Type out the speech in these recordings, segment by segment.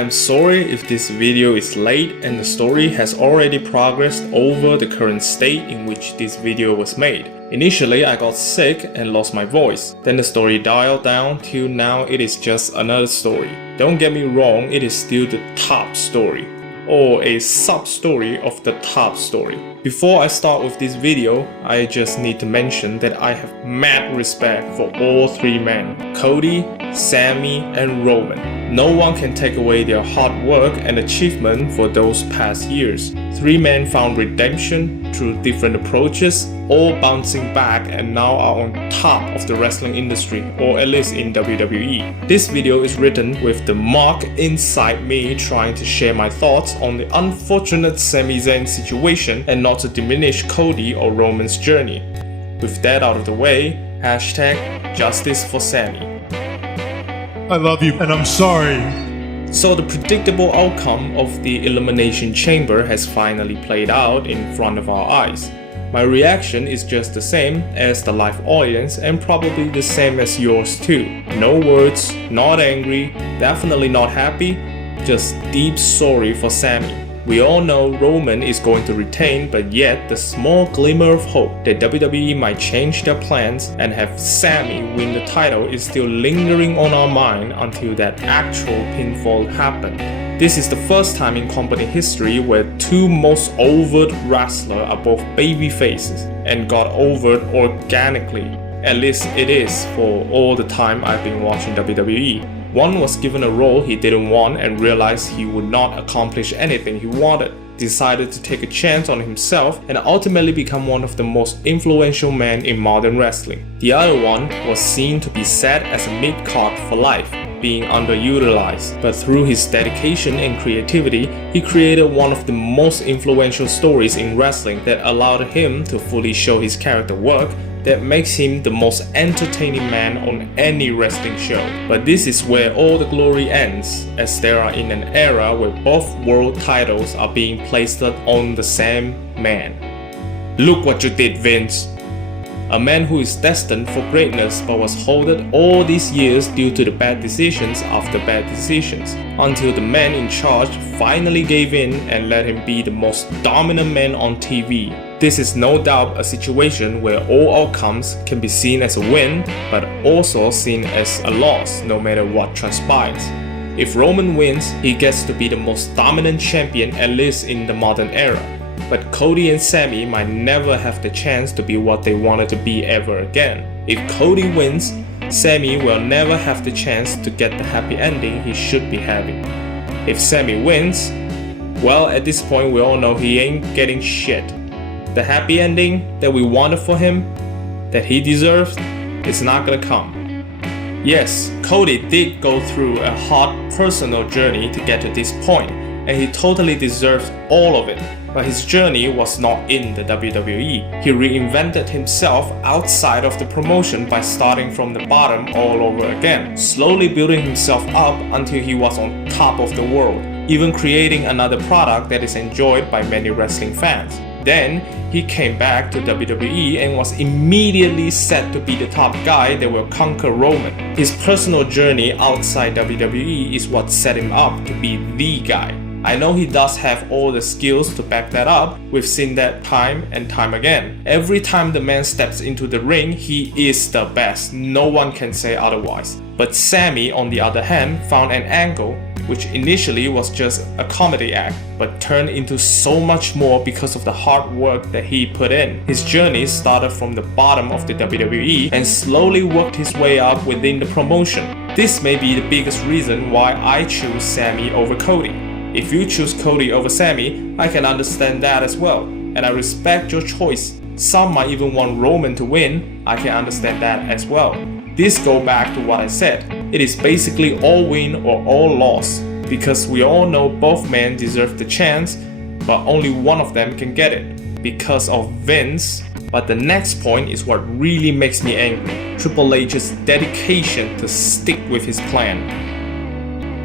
I'm sorry if this video is late and the story has already progressed over the current state in which this video was made. Initially, I got sick and lost my voice. Then the story dialed down till now it is just another story. Don't get me wrong, it is still the top story, or a sub-story of the top story. Before I start with this video, I just need to mention that I have mad respect for all three men, Cody, Sami, and Roman. No one can take away their hard work and achievement for those past years. Three men found redemption through different approaches, all bouncing back and now are on top of the wrestling industry, or at least in WWE. This video is written with the mark inside me trying to share my thoughts on the unfortunate Samizayn situation and not to diminish Cody or Roman's journey. With that out of the way, hashtag justiceforsami. I love you and I'm sorry. So the predictable outcome of the Elimination Chamber has finally played out in front of our eyes. My reaction is just the same as the live audience and probably the same as yours too. No words, not angry, definitely not happy, just deep sorry for Sami. We all know Roman is going to retain, but yet the small glimmer of hope that WWE might change their plans and have Sami win the title is still lingering on our mind until that actual pinfall happened. This is the first time in company history where two most overt wrestlers are both baby faces and got overt organically. At least it is for all the time I've been watching WWE. One was given a role he didn't want and realized he would not accomplish anything he wanted, decided to take a chance on himself and ultimately become one of the most influential men in modern wrestling. The other one was seen to be set as a mid-card for life, being underutilized, but through his dedication and creativity, he created one of the most influential stories in wrestling that allowed him to fully show his character work that makes him the most entertaining man on any wrestling show. But this is where all the glory ends, as they are in an era where both world titles are being placed on the same man. Look what you did, Vince! A man who is destined for greatness but was holded all these years due to the bad decisions after bad decisions, until the man in charge finally gave in and let him be the most dominant man on TV. This is no doubt a situation where all outcomes can be seen as a win, but also seen as a loss no matter what transpires. If Roman wins, he gets to be the most dominant champion at least in the modern era. But Cody and Sami might never have the chance to be what they wanted to be ever again. If Cody wins, Sami will never have the chance to get the happy ending he should be having. If Sami wins, well, at this point we all know he ain't getting shit. The happy ending that we wanted for him, that he deserves, is not gonna come. Yes, Cody did go through a hard personal journey to get to this point, and he totally deserves all of it. But his journey was not in the WWE. He reinvented himself outside of the promotion by starting from the bottom all over again, slowly building himself up until he was on top of the world, even creating another product that is enjoyed by many wrestling fans. Then, he came back to WWE and was immediately set to be the top guy that will conquer Roman. His personal journey outside WWE is what set him up to be the guy. I know he does have all the skills to back that up. We've seen that time and time again. Every time the man steps into the ring, he is the best. No one can say otherwise. But Sami, on the other hand, found an angle which initially was just a comedy act, but turned into so much more because of the hard work that he put in. His journey started from the bottom of the WWE and slowly worked his way up within the promotion. This may be the biggest reason why I choose Sami over Cody. If you choose Cody over Sami, I can understand that as well, and I respect your choice. Some might even want Roman to win, I can understand that as well. This goes back to what I said, it is basically all win or all loss, because we all know both men deserve the chance, but only one of them can get it, because of Vince. But the next point is what really makes me angry, Triple H's dedication to stick with his plan.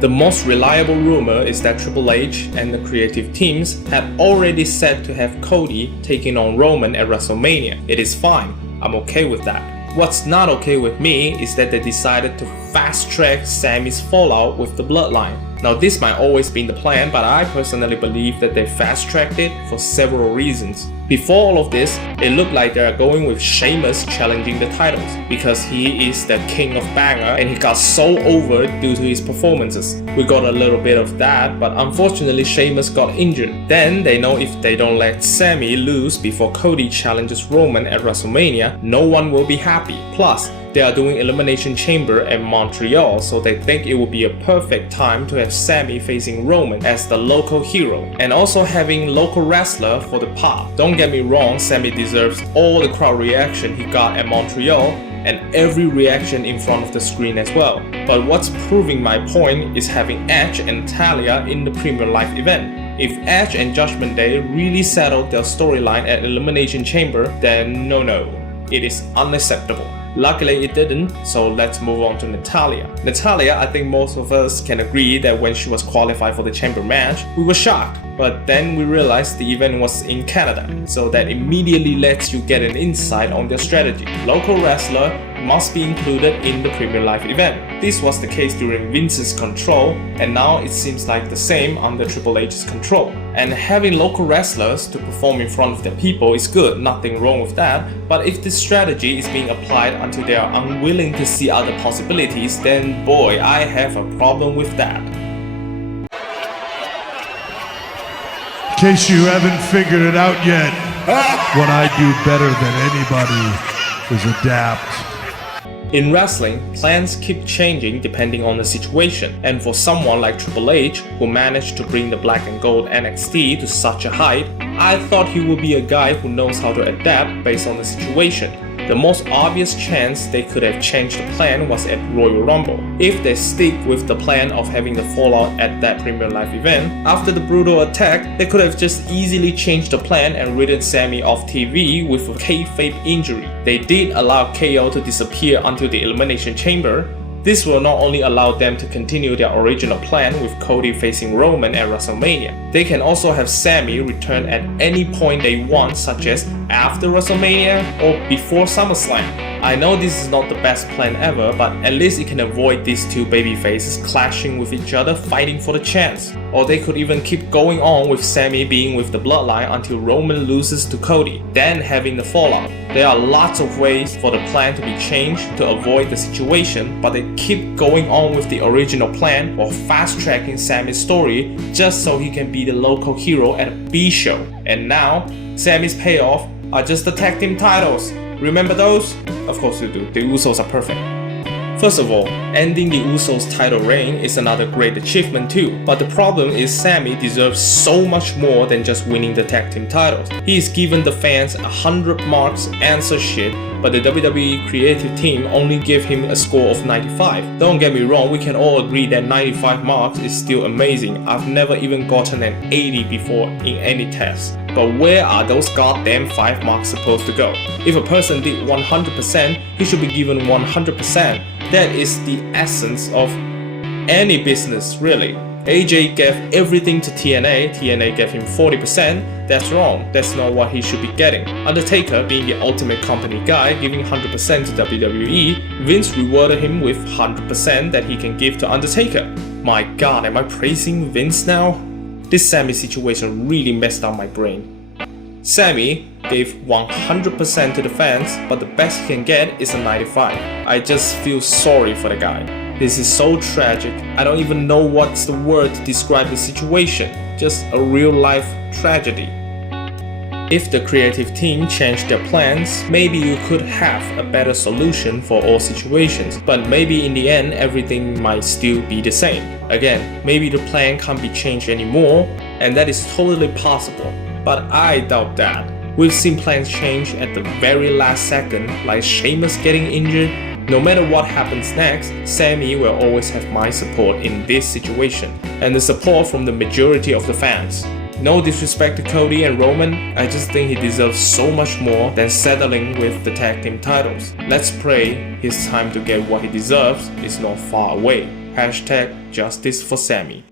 The most reliable rumor is that Triple H and the creative teams had already said to have Cody taking on Roman at WrestleMania. It is fine, I'm okay with that. What's not okay with me is that they decided to fast-track Sami's fallout with the bloodline. Now this might always been the plan, but I personally believe that they fast-tracked it for several reasons. Before all of this, it looked like they are going with Sheamus challenging the titles, because he is the king of banger and he got so over due to his performances. We got a little bit of that, but unfortunately Sheamus got injured. Then they know if they don't let Sami lose before Cody challenges Roman at WrestleMania, no one will be happy. Plus, they are doing Elimination Chamber at Montreal, so they think it would be a perfect time to have Sami facing Roman as the local hero, and also having local wrestler for the pop. Don't get me wrong, Sami deserves all the crowd reaction he got at Montreal, and every reaction in front of the screen as well. But what's proving my point is having Edge and Natalya in the Premier Live event. If Edge and Judgment Day really settled their storyline at Elimination Chamber, then no, it is unacceptable. Luckily it didn't, so let's move on to Natalya. Natalya, I think most of us can agree that when she was qualified for the chamber match, we were shocked. But then we realized the event was in Canada, so that immediately lets you get an insight on their strategy. Local wrestler must be included in the Premier Live event. This was the case during Vince's control, and now it seems like the same under Triple H's control. And having local wrestlers to perform in front of their people is good, nothing wrong with that, but if this strategy is being applied until they are unwilling to see other possibilities, then boy, I have a problem with that. In case you haven't figured it out yet, what I do better than anybody is adapt. In wrestling, plans keep changing depending on the situation, and for someone like Triple H, who managed to bring the black and gold NXT to such a height, I thought he would be a guy who knows how to adapt based on the situation. The most obvious chance they could have changed the plan was at Royal Rumble. If they stick with the plan of having the fallout at that Premier Live event, after the brutal attack, they could have just easily changed the plan and ridden Sami off TV with a kayfabe injury. They did allow KO to disappear until the Elimination Chamber. This will not only allow them to continue their original plan with Cody facing Roman at WrestleMania, they can also have Sami return at any point they want, such as after WrestleMania or before SummerSlam. I know this is not the best plan ever, but at least it can avoid these two babyfaces clashing with each other fighting for the chance. Or they could even keep going on with Sami being with the bloodline until Roman loses to Cody, then having the fallout. There are lots of ways for the plan to be changed to avoid the situation, but they keep going on with the original plan or fast-tracking Sami's story just so he can be the local hero at a B show. And now, Sami's payoff are just the tag team titles. Remember those? Of course you do, the Usos are perfect. First of all, ending the Usos' title reign is another great achievement too, but the problem is Sami deserves so much more than just winning the tag team titles. He is given the fans 100 marks answer sheet, but the WWE creative team only gave him a score of 95. Don't get me wrong, we can all agree that 95 marks is still amazing. I've never even gotten an 80 before in any test. But where are those goddamn 5 marks supposed to go? If a person did 100%, he should be given 100%. That is the essence of any business, really. AJ gave everything to TNA, TNA gave him 40%, that's wrong, that's not what he should be getting. Undertaker, being the ultimate company guy, giving 100% to WWE, Vince rewarded him with 100% that he can give to Undertaker. My god, am I praising Vince now? This Sami situation really messed up my brain. Sami gave 100% to the fans, but the best he can get is a 95. I just feel sorry for the guy. This is so tragic, I don't even know what's the word to describe the situation. Just a real life tragedy. If the creative team changed their plans, maybe you could have a better solution for all situations, but maybe in the end everything might still be the same. Again, maybe the plan can't be changed anymore, and that is totally possible, but I doubt that. We've seen plans change at the very last second, like Sheamus getting injured. No matter what happens next, Sami will always have my support in this situation, and the support from the majority of the fans. No disrespect to Cody and Roman, I just think he deserves so much more than settling with the tag team titles. Let's pray his time to get what he deserves is not far away. #JusticeForSami.